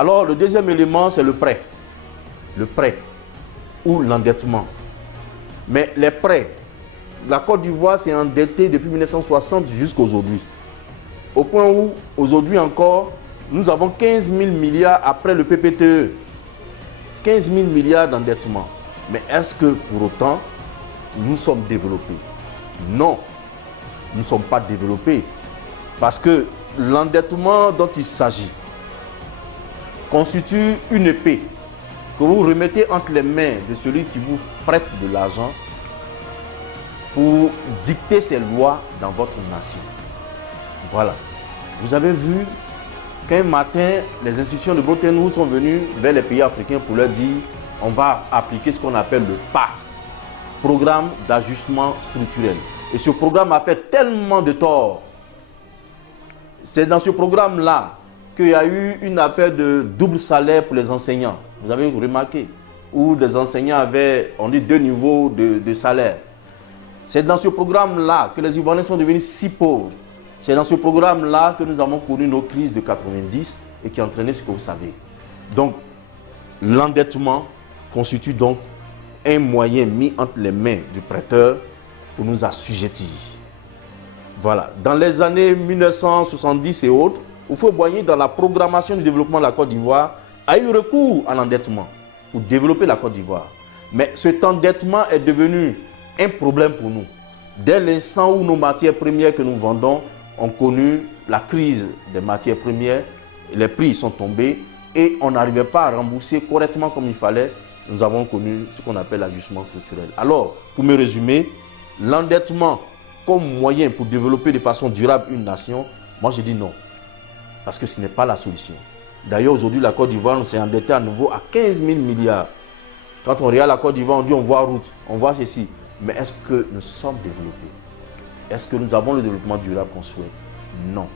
Alors, le deuxième élément, c'est le prêt. Le prêt ou l'endettement. Mais les prêts, la Côte d'Ivoire s'est endettée depuis 1960 jusqu'à aujourd'hui. Au point où, aujourd'hui encore, nous avons 15 000 milliards après le PPTE. 15 000 milliards d'endettement. Mais est-ce que pour autant, nous sommes développés? Non, nous ne sommes pas développés. Parce que l'endettement dont il s'agit constitue une épée que vous remettez entre les mains de celui qui vous prête de l'argent pour dicter ses lois dans votre nation. Voilà. Vous avez vu qu'un matin, les institutions de Bretton Woods sont venues vers les pays africains pour leur dire on va appliquer ce qu'on appelle le PA, Programme d'ajustement structurel. Et ce programme a fait tellement de tort. C'est dans ce programme-là qu'il y a eu une affaire de double salaire pour les enseignants. Vous avez remarqué, où des enseignants avaient, on dit, 2 niveaux de salaire. C'est dans ce programme-là que les Ivoiriens sont devenus si pauvres. C'est dans ce programme-là que nous avons connu nos crises de 90 et qui a entraîné ce que vous savez. Donc, l'endettement constitue donc un moyen mis entre les mains du prêteur pour nous assujettir. Voilà. Dans les années 1970 et autres, Houphouët-Boigny, dans la programmation du développement de la Côte d'Ivoire, a eu recours à l'endettement pour développer la Côte d'Ivoire. Mais cet endettement est devenu un problème pour nous. Dès l'instant où nos matières premières que nous vendons ont connu la crise des matières premières, les prix sont tombés et on n'arrivait pas à rembourser correctement comme il fallait. Nous avons connu ce qu'on appelle l'ajustement structurel. Alors, pour me résumer, l'endettement comme moyen pour développer de façon durable une nation, moi je dis non. Parce que ce n'est pas la solution. D'ailleurs, aujourd'hui, la Côte d'Ivoire s'est endettée à nouveau à 15 000 milliards. Quand on regarde la Côte d'Ivoire, on dit on voit route, on voit ceci. Mais est-ce que nous sommes développés? Est-ce que nous avons le développement durable qu'on souhaite? Non.